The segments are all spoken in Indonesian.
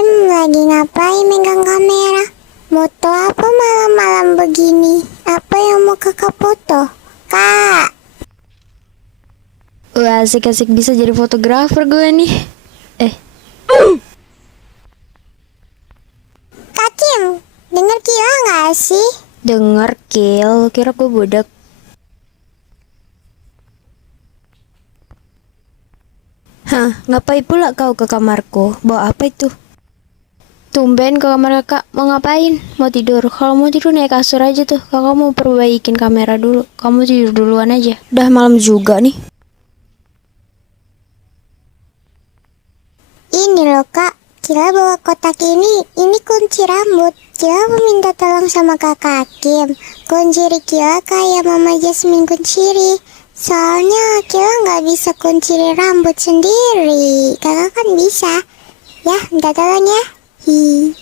Kim lagi ngapain megang kamera? Moto apa malam-malam begini? Apa yang mau kakak foto? Kak! Wah, asik-asik bisa jadi fotografer gue nih. Kak Kim, denger Kira nggak sih? Denger, Kil, kira gue bodak. Hah, ngapain pula kau ke kamarku? Bawa apa itu? Tumben ke kamar kakak, mau ngapain? Mau tidur? Kalau mau tidur naik kasur aja tuh. Kakak mau perbaikin kamera dulu. Kamu tidur duluan aja. Udah malam juga nih. Ini loh kak, Kira bawa kotak ini kunci rambut. Kira meminta tolong sama kakak Kim. Kunciri Kira kayak Mama Jasmine kunciri. Soalnya Kira nggak bisa kunciri rambut sendiri. Kakak kan bisa. Ya, minta tolong ya. Hi.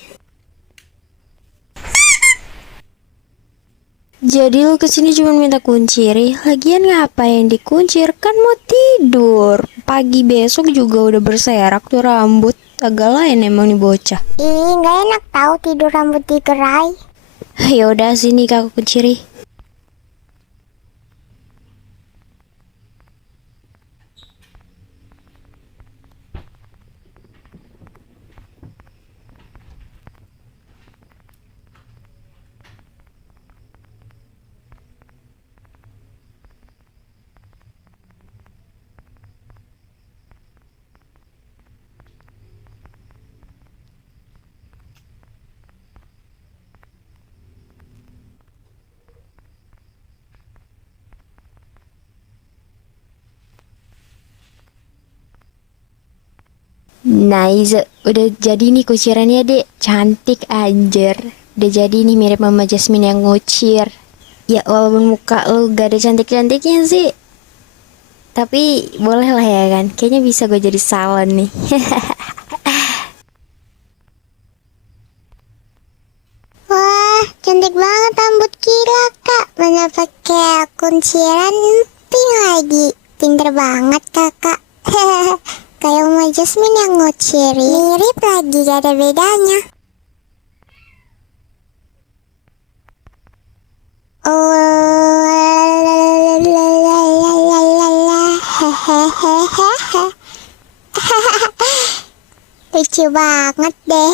Jadi lu kesini cuma minta kunciri. Lagian ngapain dikuncir? Kan mau tidur. Pagi besok juga udah berserak tuh rambut. Agak lain emang nih bocah. Ih, nggak enak tahu tidur rambut digerai. Ya udah sini kakak kunciri. Nice, udah jadi nih kucirannya dek. Cantik anjir. Udah jadi nih mirip Mama Jasmine yang ngucir. Ya walaupun muka lu gak ada cantik-cantiknya sih, tapi boleh lah ya kan. Kayaknya bisa gue jadi salon nih. Wah, cantik banget rambut Kira kak. Mana pakai kunciran pink lagi. Pinter banget kakak. Kayak Mama Jasmine yang nguciri. Mirip lagi, gak ada bedanya. Lucu banget deh.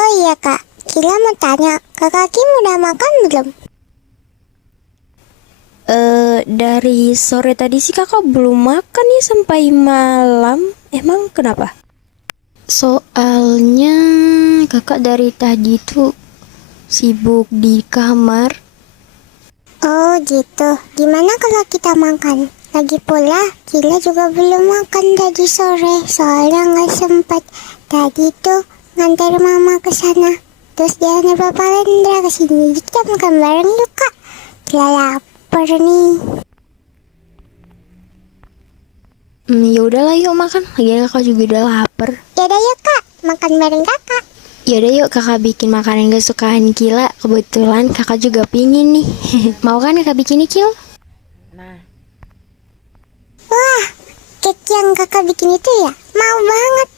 Oh iya kak, Kila mau tanya, kakak Kim udah makan belum? Dari sore tadi sih kakak belum makan ya sampai malam. Emang kenapa? Soalnya kakak dari tadi tuh sibuk di kamar. Oh gitu, gimana kalau kita makan? Lagi pula, Kila juga belum makan tadi sore, soalnya nggak sempat. Tadi tuh nganter mama ke sana, terus dia nganter Papa Lendra ke sini. Jadi kita makan bareng yuk kak. Kila lapar nih. Ya udahlah yuk makan. Lagian kakak juga udah lapar. Yaudah yuk kak, makan bareng kakak. Yaudah yuk kakak bikin makanan kesukaan Kila. Kebetulan kakak juga pingin nih. Mau kan kakak bikin nih Kil? Wah, cake yang kakak bikin itu ya, mau banget.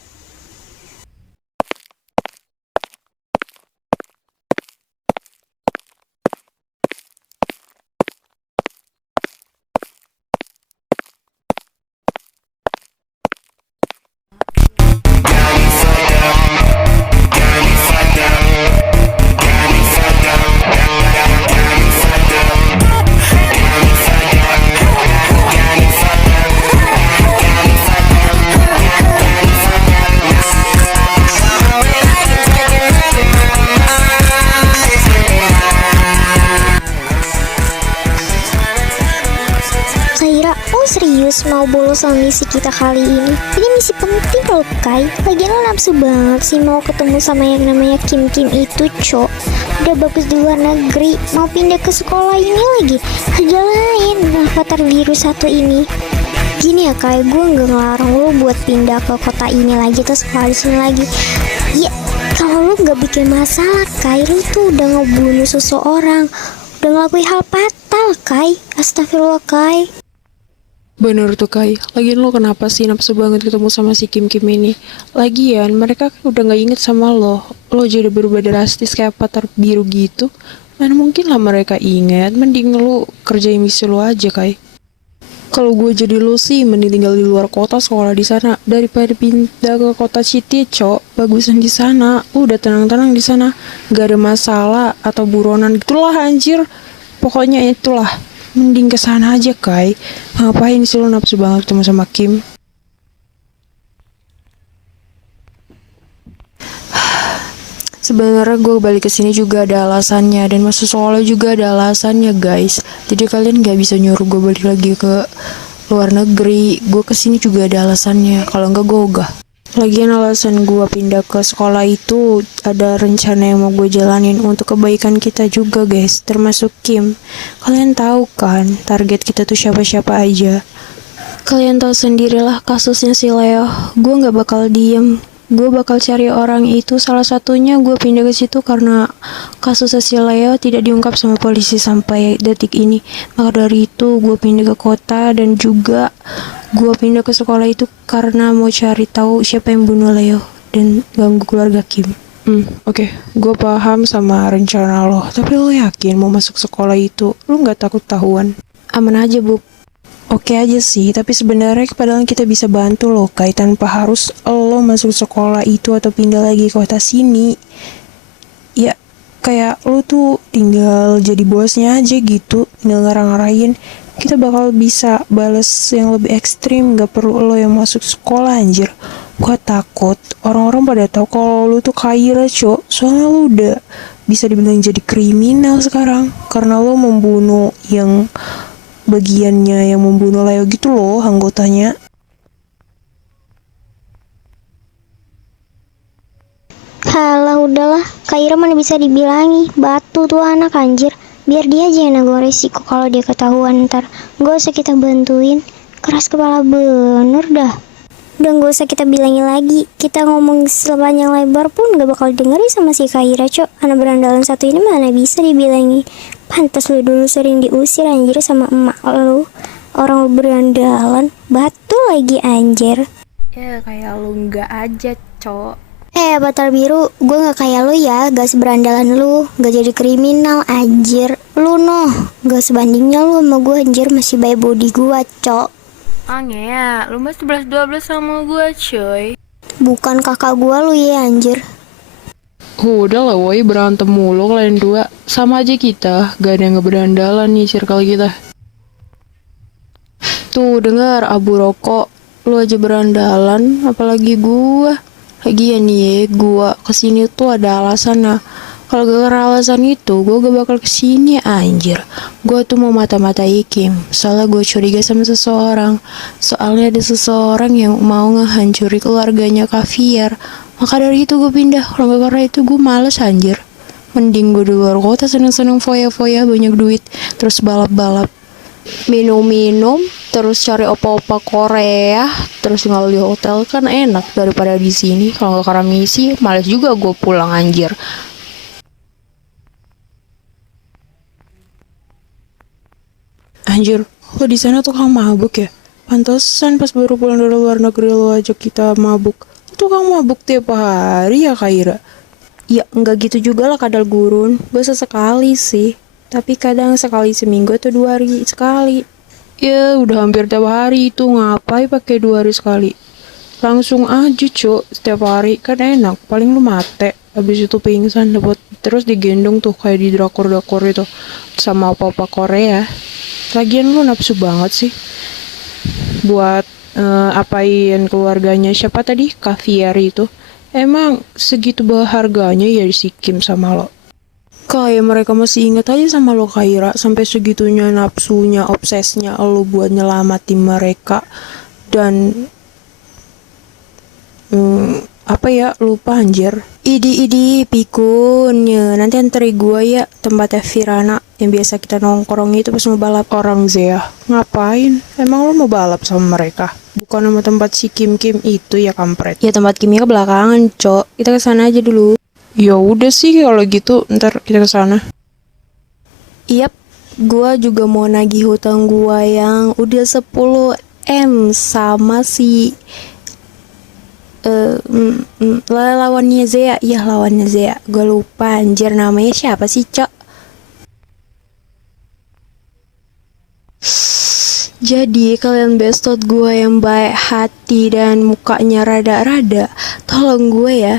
Kaira, oh serius mau bolos sama misi kita kali ini? Ini misi penting loh Kai. Lagian lo nafsu banget sih mau ketemu sama yang namanya Kim itu cok. Udah bagus di luar negeri, mau pindah ke sekolah ini lagi. Ada lain avatar biru satu ini. Gini ya Kai, gue nggak ngelarang lo buat pindah ke kota ini lagi atau sekolah di sini lagi. Ya kalau lo nggak bikin masalah Kai, lo tuh udah ngebunuh seseorang. Udah ngelakuin hal fatal, Kai. Astagfirullah, Kai. Bener tuh Kai, lagian lo kenapa sih nafsu banget ketemu sama si Kim ini? Lagian mereka kan udah gak inget sama lo jadi berubah drastis kayak avatar biru gitu. Mana mungkin lah mereka inget, mending lo kerjain misi lo aja Kai. Kalau gue jadi lo sih mending tinggal di luar kota sekolah di sana daripada pindah ke kota Citi, cok. Bagusan di sana, lo udah tenang-tenang di sana, gak ada masalah atau buronan gitulah anjir. Pokoknya itulah. Mending kesana aja Kai. Ngapain sih lo nafsu banget ketemu sama Kim? Sebenarnya gue balik ke sini juga ada alasannya, dan masuk sekolah juga ada alasannya guys. Jadi kalian gak bisa nyuruh gue balik lagi ke luar negeri. Gue kesini juga ada alasannya. Kalau enggak gue ogah. Lagian alasan gue pindah ke sekolah itu ada rencana yang mau gue jalanin untuk kebaikan kita juga guys, termasuk Kim. Kalian tahu kan target kita tuh siapa-siapa aja. Kalian tahu sendirilah kasusnya si Leo. Gue gak bakal diem. Gue bakal cari orang itu. Salah satunya gue pindah ke situ karena kasus si Leo tidak diungkap sama polisi sampai detik ini. Maka dari itu gue pindah ke kota, dan juga gue pindah ke sekolah itu karena mau cari tahu siapa yang bunuh Leo dan ganggu keluarga Kim. Oke. Gue paham sama rencana lo. Tapi lo yakin mau masuk sekolah itu? Lo gak takut tahuan? Aman aja, Bu. Oke aja sih, tapi sebenarnya padahal kita bisa bantu lo Kai, tanpa harus lo masuk sekolah itu atau pindah lagi ke kota sini. Ya, kayak lo tuh tinggal jadi bosnya aja gitu, tinggal ngarang-ngarahin. Kita bakal bisa bales yang lebih ekstrim, gak perlu lo yang masuk sekolah anjir. Gua takut orang-orang pada tahu kalau lo tuh kaya, cok. Soalnya lo udah bisa dibilang jadi kriminal sekarang karena lo membunuh yang bagiannya yang membunuh Leo gitu loh, anggotanya. Halah udahlah, Kaira mana bisa dibilangi. Batu tuh anak anjir. Biar dia aja yang nanggung resiko kalau dia ketahuan ntar. Gak usah kita bantuin. Keras kepala bener dah. Udah gak usah kita bilangin lagi. Kita ngomong sepanjang lebar pun gak bakal dengerin sama si Kaira, cok. Anak berandalan satu ini mana bisa dibilangi. Pantas lu dulu sering diusir anjir sama emak lu. Orang lu berandalan. Batu lagi anjir. Ya kayak lu nggak aja, cok. Avatar biru, gue gak kayak lu ya. Gak seberandalan lu. Gak jadi kriminal anjir. Lu noh, gak sebandingnya lu sama gue anjir. Masih bayi body gue, cok. Angel, lu masih 11-12 sama gue, coy. Bukan kakak gue lu ya anjir. Udah lah woi, berantem mulu kalian dua. Sama aja kita, gak ada yang ngeberandalan nih circle kita. Tuh dengar abu rokok, lu aja berandalan, apalagi gua. Lagian nih, gua kesini tuh ada alasannya. Kalau gak karena alasan itu, gue gak bakal kesini anjir. Gue tuh mau mata-matai Kim. Soalnya gue curiga sama seseorang. Soalnya ada seseorang yang mau ngehancuri keluarganya Kaviar. Maka dari itu gue pindah. Kalau gak karena itu gue males anjir. Mending gue di luar kota seneng-seneng foya-foya banyak duit. Terus balap-balap. Minum-minum. Terus cari opa-opa Korea. Terus tinggal di hotel kan enak daripada di sini. Kalau gak karena misi, males juga gue pulang anjir. Anjir, lo di sana tuh kang mabuk ya? Pantesan pas baru pulang dari luar negeri lo ajak kita mabuk. Itu kang mabuk tiap hari ya Kaira? Ya enggak gitu juga lah kadal gurun. Gue sesekali sih. Tapi kadang sekali seminggu atau 2 hari sekali. Ya udah hampir tiap hari itu, ngapain pakai 2 hari sekali? Langsung aja cok, setiap hari kan enak. Paling lu mate, habis itu pingsan dapat terus digendong tuh kayak di drakor-drakor itu sama apa-apa Korea. Lagian lu nafsu banget sih buat apain keluarganya siapa tadi? Kaviar itu. Emang segitu harganya ya si Kim sama lo? Kayak mereka masih ingat aja sama lo Kaira, sampai segitunya nafsunya, obsesnya lo buat nyelamatin mereka. Dan apa ya, lupa anjir. Idi pikun ya. Nanti antari gua ya tempatnya Virana yang biasa kita nongkrong itu pas mau balap. Orang Zea ngapain? Emang lo mau balap sama mereka? Bukan sama tempat si Kim itu ya kampret. Ya tempat Kimnya ke belakangan cok. Kita kesana aja dulu. Ya udah sih kalau gitu ntar kita kesana. Yap. Gua juga mau nagih hutang gua yang udah 10 M sama si lawannya Zea. Iya, lawannya Zea. Gue lupa anjir namanya siapa sih, Cok. Jadi kalian bestot gue yang baik hati dan mukanya rada-rada, tolong gue ya.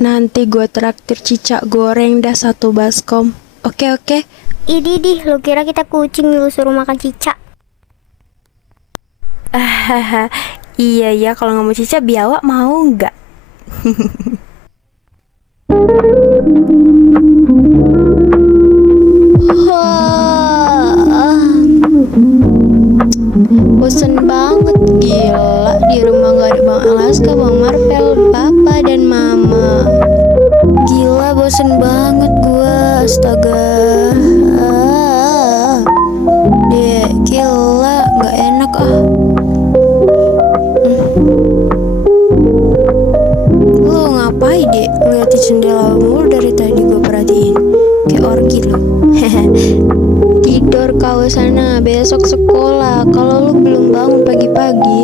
Nanti gue traktir cicak goreng dah 1 baskom. Oke. Idih, lu kira kita kucing lu suruh makan cicak? Iya, kalau nggak mau cicak biawak mau nggak? Bosen banget, gila. Di rumah gak ada Bang Alaska, Bang Marvel, Papa dan Mama. Gila, bosen banget gua. Astaga. Dek, gila, gak enak ah. Lu ngapain, Dek? Liatin jendela mulu dari tadi gue perhatiin. Kayak orgi lu. Tidur kau sana, besok sekolah. Kalau lu belum bangun pagi-pagi,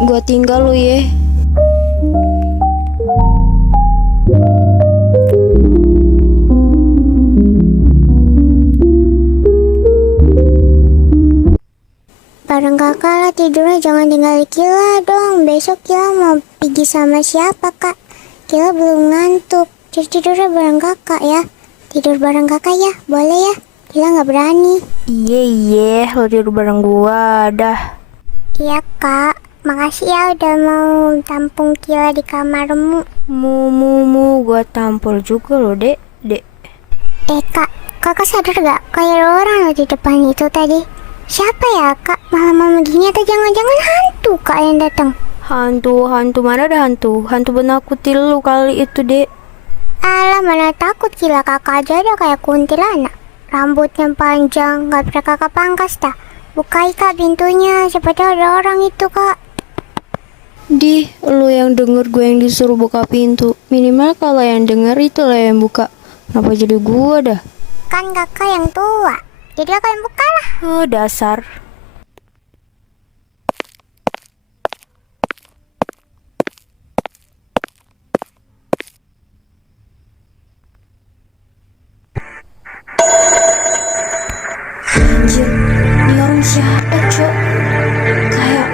gua tinggal lu ya. Bareng kakak lah tidurnya, jangan tinggal Kila dong. Besok Kila mau pergi sama siapa kak? Kila belum ngantuk, jadi tidurnya bareng kakak ya. Tidur bareng kakak ya, boleh ya? Kila gak berani. Iya, lo tidur bareng gua dah. Iya kak, makasih ya udah mau tampung Kila di kamarmu. Gua tampol juga lo, Dek. Kak, kakak sadar gak? Kayak ada orang loh di depan itu tadi. Siapa ya kak? Malam-malam gini atau jangan-jangan hantu kak yang datang? Hantu mana ada hantu? Hantu menakuti lu kali itu, Dek. Alah, mana takut, Kila kakak aja ada kayak kuntilanak. Rambutnya panjang, gak pernah kakak pangkas dah. Bukai kak pintunya, siapa tahu ada orang itu kak. Lu yang denger gue yang disuruh buka pintu. Minimal kalau yang denger itu lah yang buka. Kenapa jadi gua dah? Kan kakak yang tua, jadi kakak yang buka lah. Oh, dasar. Anjir, ini orang siapa, Cok? Kayak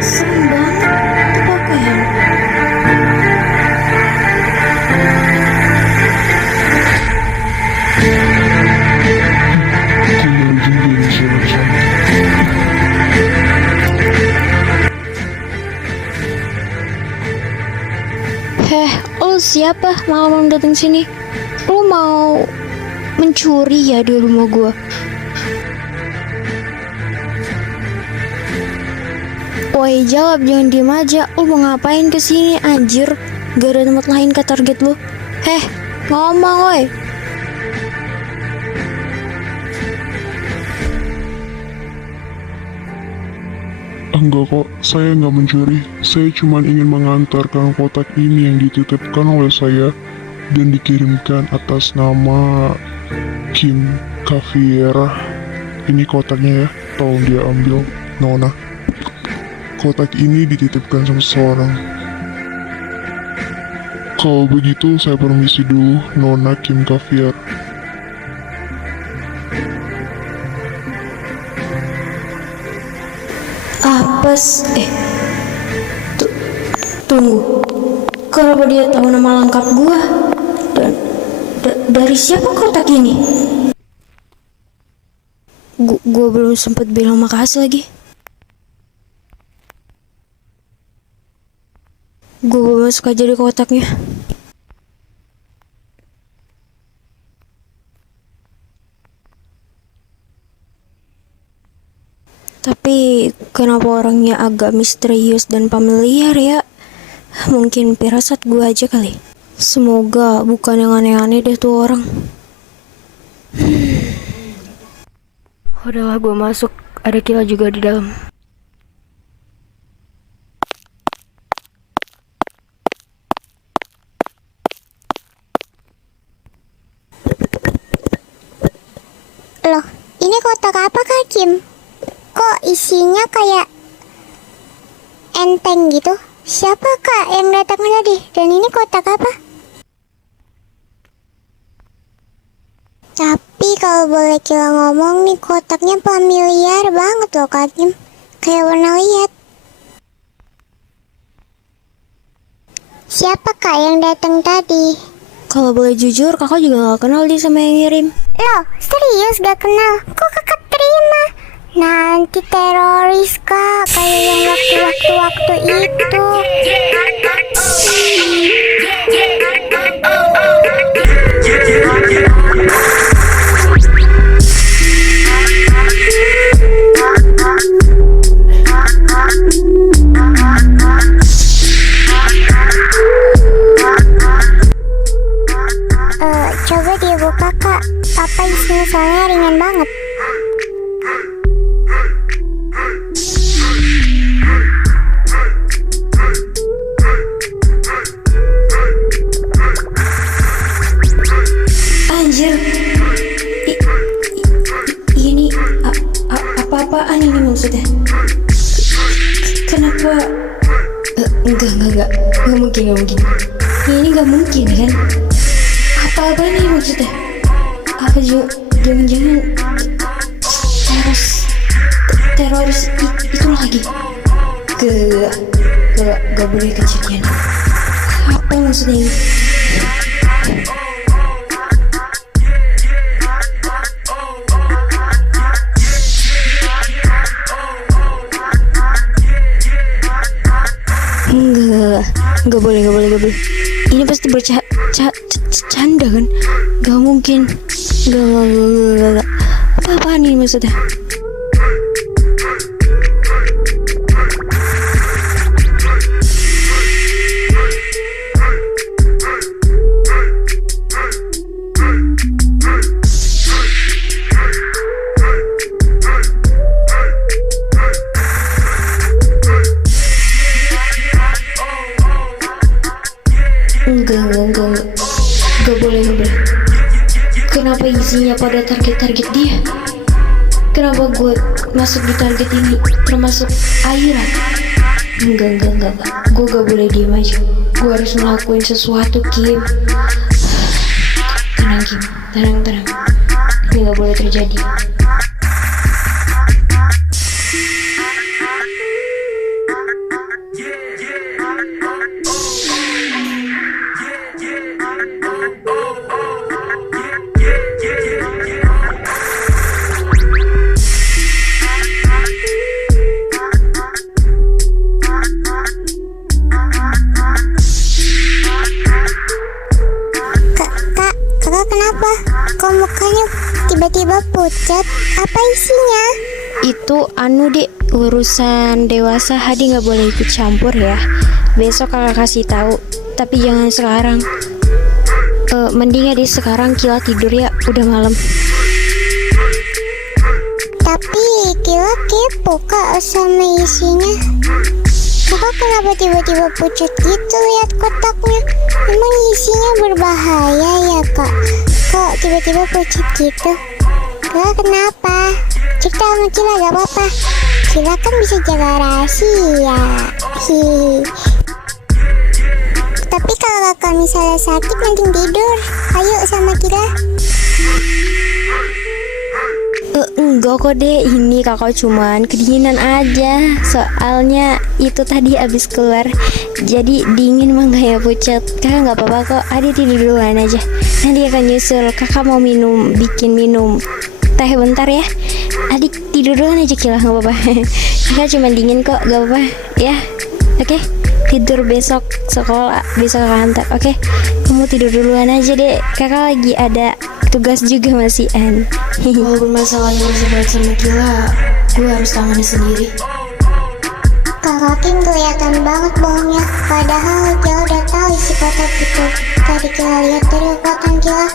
serem banget. Itu apa ya? Lu siapa malam datang sini? Lu mau mencuri ya di rumah gua? Woi, jawab, jangan diem aja. Lu mau ngapain kesini, anjir? Gak ada tempat lain ke target lu. Ngomong, woi. Enggak kok, saya nggak mencuri. Saya cuma ingin mengantarkan kotak ini yang dititipkan oleh saya dan dikirimkan atas nama Kim Caviera. Ini kotaknya ya, tolong dia ambil, Nona. Kotak ini dititipkan sama seseorang. Kalau begitu, saya permisi dulu, Nona Kim Caviera. Apes, tunggu. Kenapa dia tahu nama lengkap gua? Dan dari siapa kotak ini? Gua belum sempat bilang makasih lagi. Gua masuk aja di kotaknya. Tapi kenapa orangnya agak misterius dan familiar ya? Mungkin pirasat gue aja kali. Semoga bukan yang aneh-aneh deh tuh orang. Udahlah, gue masuk. Ada Kila juga di dalam. Loh, ini kotak apa Kak Kim? Kok isinya kayak enteng gitu? Siapa Kak yang datang tadi? Dan ini kotak apa? Tapi kalau boleh Kila ngomong nih, kotaknya familiar banget loh Kak Kim. Kayak pernah lihat. Siapa Kak yang datang tadi? Kalau boleh jujur, kakak juga gak kenal dia sama yang ngirim. Loh, serius gak kenal? Kok kakak terima? Nanti teroris Kak, kayak yang waktu-waktu itu. Coba dia buka Kak, apa isinya soalnya ringan banget. Anjir, ini apa-apaan ini maksudnya? Kenapa? Enggak mungkin. Ini nggak mungkin kan? Apa nih maksudnya? Apa jangan-jangan teroris itu lagi? Gak boleh kejadian. Apa maksudnya ini? Enggak boleh. Ini pasti bercanda kan? Gak mungkin. Enggak. Apa-apaan ini maksudnya? Enggak boleh. Kenapa isinya pada target dia? Kenapa gue masuk di target ini? Termasuk Aira? Enggak. Gue gak boleh diem aja. Gue harus ngelakuin sesuatu, Kim. Tenang, Kim. Tenang. Ini gak boleh terjadi. Kakak kenapa? Kok mukanya tiba-tiba pucat? Apa isinya? Itu Dek, urusan dewasa. Hadi nggak boleh ikut campur ya. Besok kakak kasih tahu, tapi jangan sekarang. Mending Adi sekarang Kila tidur ya, udah malam. Tapi Kila kepo Kak sama isinya. Kakak kenapa tiba-tiba pucat gitu lihat kotaknya? Emang isinya berbahaya ya Kak? Kok tiba-tiba pucat gitu? Kak kenapa? Cerita sama Kila gak apa-apa. Kila kan bisa jaga rahasia. Tapi kalau kakak misalnya sakit mending tidur. Ayo sama Kila. Enggak kok Dek, ini kakak cuman kedinginan aja. Soalnya itu tadi abis keluar, jadi dingin mah kayak pucat. Kakak nggak apa-apa kok, Adi tidur duluan aja. Nanti akan nyusul. Kakak mau bikin minum teh bentar ya. Adik tidur duluan aja Kila, nggak apa-apa. Kakak cuma dingin kok, nggak apa-apa ya. Oke, tidur besok sekolah, besok kakak antar. Oke, kamu tidur duluan aja Dek. Kakak lagi ada tugas juga masih An. Walaupun masalahnya masih berat sama Kila, gue harus tangani sendiri. Kakak Kim kelihatan banget bohongnya. Padahal Kila udah tahu isi kotak itu. Tadi Kila lihat dari kekuatan Kila.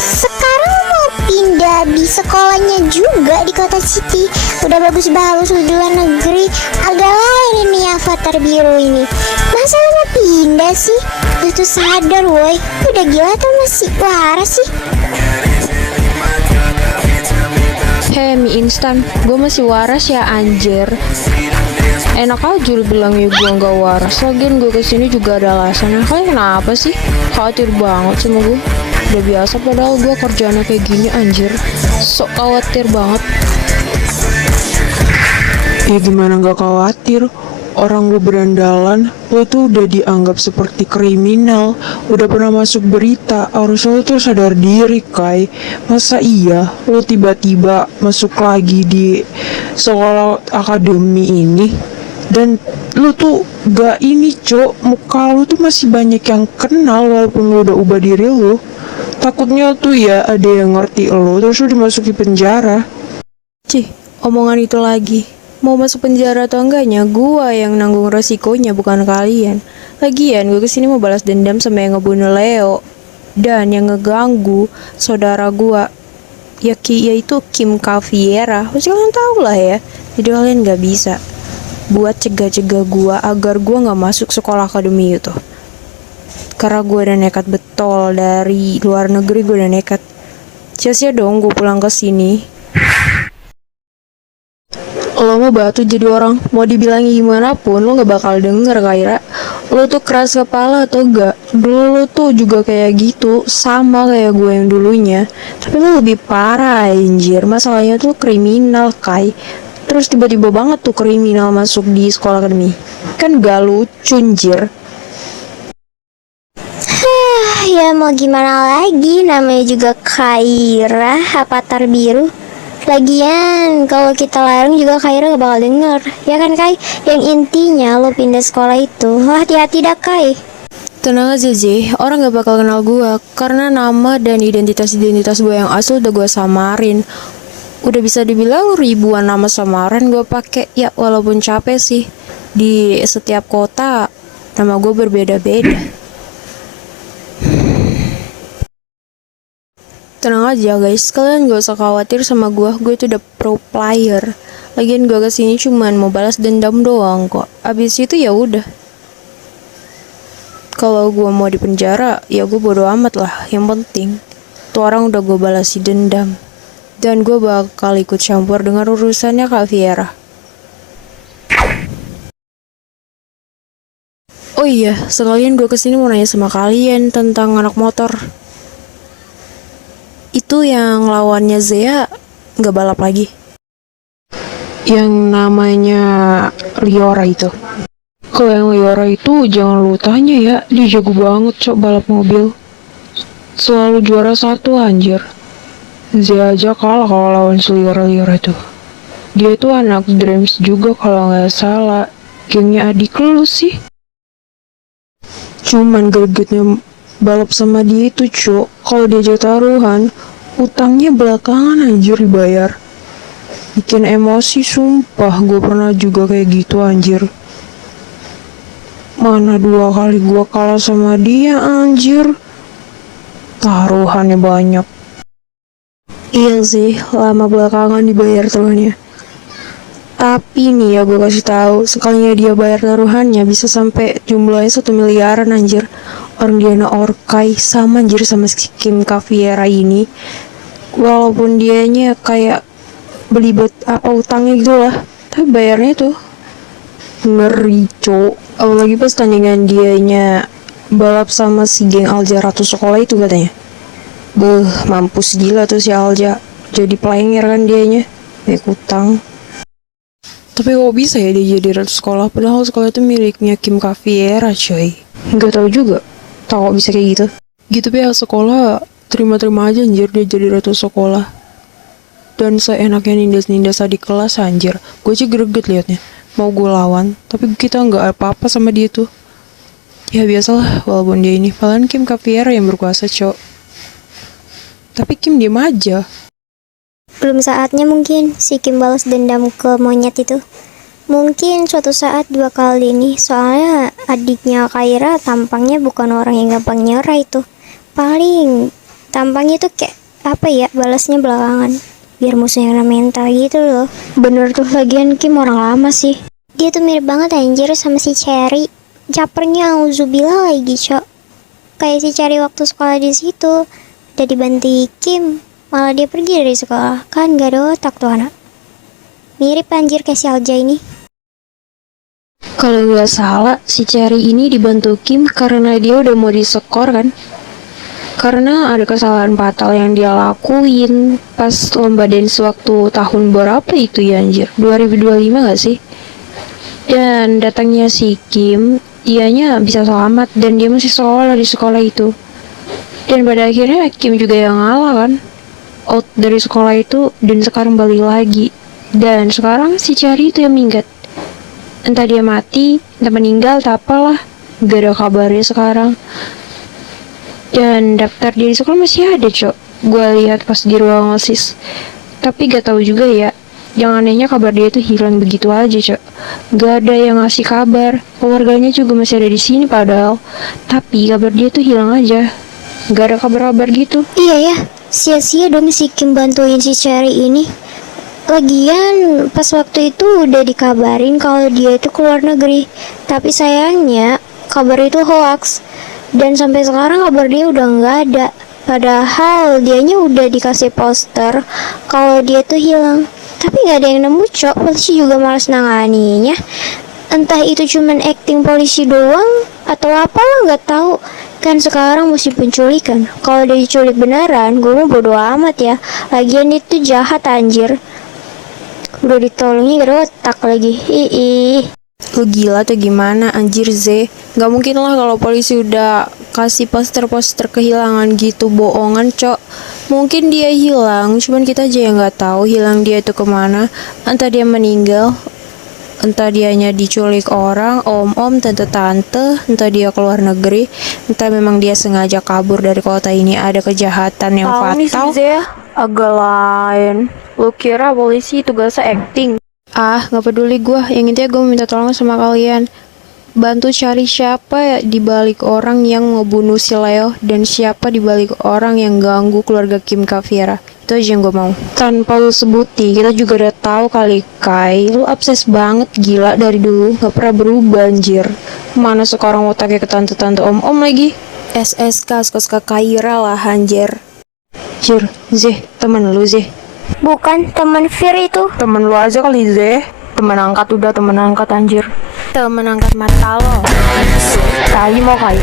Sekarang mau pindah di sekolahnya juga di kota City. Udah bagus-bagus di luar negeri. Agak lain ini avatar biru ini. Masa lu mau pindah sih? Lu tuh sadar woi. Udah gila atau masih waras sih? Hei mie instan, gue masih waras ya anjir. Enak aja lu bilang ya gue nggak waras. Lagian gue kesini juga ada alasannya. Kalian kenapa sih? Khawatir banget sama gue. Udah biasa padahal gue kerjaannya kayak gini anjir. Sok khawatir banget. Ya gimana gak khawatir, orang lu berandalan, lu tuh udah dianggap seperti kriminal, udah pernah masuk berita, harusnya lu tuh sadar diri Kai. Masa iya lu tiba-tiba masuk lagi di sekolah akademi ini, dan lu tuh gak ini cok, muka lu tuh masih banyak yang kenal walaupun lu udah ubah diri lu. Takutnya tuh ya ada yang ngerti lu terus lu dimasuki penjara. Cih, omongan itu lagi. Mau masuk penjara atau enggaknya, gua yang nanggung resikonya bukan kalian. Lagian gue kesini mau balas dendam sama yang ngebunuh Leo dan yang ngeganggu saudara gua, yaitu Kim Caviera. Pasti kalian tahu lah ya. Jadi kalian gak bisa buat cegah-cegah gua agar gua nggak masuk sekolah akademi itu. Karena gue udah nekat betul dari luar negeri, gue udah nekat. Sia-sia dong gue pulang ke sini. Lo mau batu jadi orang, mau dibilangin gimana pun lo gak bakal denger Kaira. Lo tuh keras kepala atau enggak? Dulu lo tuh juga kayak gitu, sama kayak gue yang dulunya. Tapi lo lebih parah anjir, masalahnya tuh kriminal Kai. Terus tiba-tiba banget tuh kriminal masuk di sekolah akademi. Kan gak lucu anjir. Ya mau gimana lagi, namanya juga Kaira, avatar biru. Lagian kalau kita larang juga Kaira gak bakal denger. Ya kan Kai? Yang intinya lo pindah sekolah itu. Hati-hati dah Kai. Tenang aja Zee, orang gak bakal kenal gue karena nama dan identitas gue yang asli udah gue samarin. Udah bisa dibilang ribuan nama samaran gue pakai. Ya walaupun capek sih, di setiap kota nama gue berbeda-beda. Tenang aja guys, kalian gak usah khawatir sama gue tuh udah pro player. Lagian gue kesini cuman mau balas dendam doang kok. Abis itu ya udah. Kalau gue mau di penjara, ya gue bodo amat lah. Yang penting, tuh orang udah gue balasi dendam. Dan gue bakal ikut campur dengan urusannya Kak Viera. Oh iya, sekalian gue kesini mau nanya sama kalian tentang anak motor. Itu yang lawannya Zea nggak balap lagi? Yang namanya Liora itu. Kalau yang Liora itu jangan lu tanya ya, dia jago banget cok balap mobil. Selalu juara 1 anjir. Zia aja kalah kalau lawan si Liora itu. Dia itu anak Dreams juga kalau nggak salah. Gengnya adik lu sih. Cuman gregetnya balap sama dia itu cok, kalau diajak taruhan, utangnya belakangan anjir dibayar. Bikin emosi sumpah, gue pernah juga kayak gitu anjir. Mana 2 kali gue kalah sama dia anjir. Taruhannya banyak. Iya sih, lama belakangan dibayar taruhannya. Tapi nih ya gue kasih tahu, sekalinya dia bayar taruhannya bisa sampai jumlahnya 1 miliaran anjir. Orang dia orkai sama anjir sama si Kim Caviera ini. Walaupun dianya kayak belibet apa utangnya gitu lah, tapi bayarnya tuh ngeri cok. Apalagi pas tandingan dianya balap sama si geng Alja Ratu Sekolah itu katanya. Mampus gila tuh si Alja. Jadi pelenger kan dianya, banyak utang. Tapi kok bisa ya dia jadi ratu sekolah, padahal sekolah itu miliknya Kim Caviera coy. Gak tahu juga, tahu kok bisa kayak gitu. Gitu pihak sekolah terima-terima aja anjir dia jadi ratu sekolah. Dan seenaknya nindas-nindas adik kelas anjir. Gue aja greget liatnya. Mau gue lawan, tapi kita nggak apa-apa sama dia tuh. Ya biasalah, walaupun dia ini paling Kim Caviera yang berkuasa cok. Tapi Kim diem aja. Belum saatnya mungkin si Kim balas dendam ke monyet itu. Mungkin suatu saat 2 kali nih. Soalnya adiknya Kaira tampangnya bukan orang yang gampang nyerah itu. Paling tampangnya tuh kayak apa ya, balasnya belakangan biar musuhnya kena mental gitu loh. Bener tuh, lagian Kim orang lama sih. Dia tuh mirip banget anjir sama si Cherry. Capernya auzubillah lagi, Cok. Kayak si Cherry waktu sekolah di situ. Udah dibantu Kim, malah dia pergi dari sekolah. Kan gak ada otak tuh anak. Mirip anjir kayak si Alja ini. Kalau nggak salah, si Cherry ini dibantu Kim karena dia udah mau disekor kan? Karena ada kesalahan fatal yang dia lakuin pas lomba dance waktu tahun berapa itu ya anjir? 2025 gak sih? Dan datangnya si Kim, ianya bisa selamat dan dia masih sekolah di sekolah itu. Dan pada akhirnya Kim juga yang ngalah kan? Out dari sekolah itu dan sekarang balik lagi. Dan sekarang si Cherry itu yang minggat. Entah dia mati, entah meninggal, tak apalah. Gak ada kabarnya sekarang. Dan daftar dia di sekolah masih ada, Cok. Gue lihat pas di ruang OSIS. Tapi gak tahu juga ya. Yang anehnya kabar dia itu hilang begitu aja, Cok. Gak ada yang ngasih kabar. Keluarganya juga masih ada di sini padahal. Tapi kabar dia tuh hilang aja. Gak ada kabar-kabar gitu. Iya ya, sia-sia dong si Kim bantuin si Cherry ini. Lagian pas waktu itu udah dikabarin kalau dia itu keluar negeri. Tapi sayangnya kabar itu hoax. Dan sampai sekarang kabar dia udah nggak ada. Padahal dianya udah dikasih poster kalau dia tuh hilang. Tapi nggak ada yang nemu, Cok. Polisi juga malas nanganinya. Entah itu cuman acting polisi doang atau apalah nggak tahu. Kan sekarang musim penculikan. Kalau dia diculik beneran, gue mau bodo amat ya. Lagian itu jahat anjir. Udah ditolongnya gak ada otak lagi. Ih. Lu gila atau gimana anjir Z? Gak mungkin lah kalau polisi udah kasih poster-poster kehilangan gitu, bohongan, Cok. Mungkin dia hilang, cuman kita aja yang gak tahu hilang dia itu kemana. Entah dia meninggal, entah dianya diculik orang, om-om, tante-tante, entah dia keluar negeri, entah memang dia sengaja kabur dari kota ini. Ada kejahatan yang fatal. Agak lain. Lu kira polisi tugasnya acting? Ah, gak peduli gue. Yang intinya gue minta tolong sama kalian. Bantu cari siapa ya dibalik orang yang ngebunuh si Leo dan siapa dibalik orang yang ganggu keluarga Kim Kaviera. Itu aja yang gue mau. Tanpa lu sebuti, kita juga udah tahu kali Kai. Lu obses banget gila dari dulu, gak pernah berubah anjir. Mana sekarang otaknya ke tante-tante om-om lagi? SSK, SK Kaira lah anjir. Jir, Zeh, temen lu Zeh. Bukan teman Fir itu. Temen lu aja kali Zeh. Temen angkat udah, temen angkat anjir. Temen angkat mata lo. Tai mau Kai.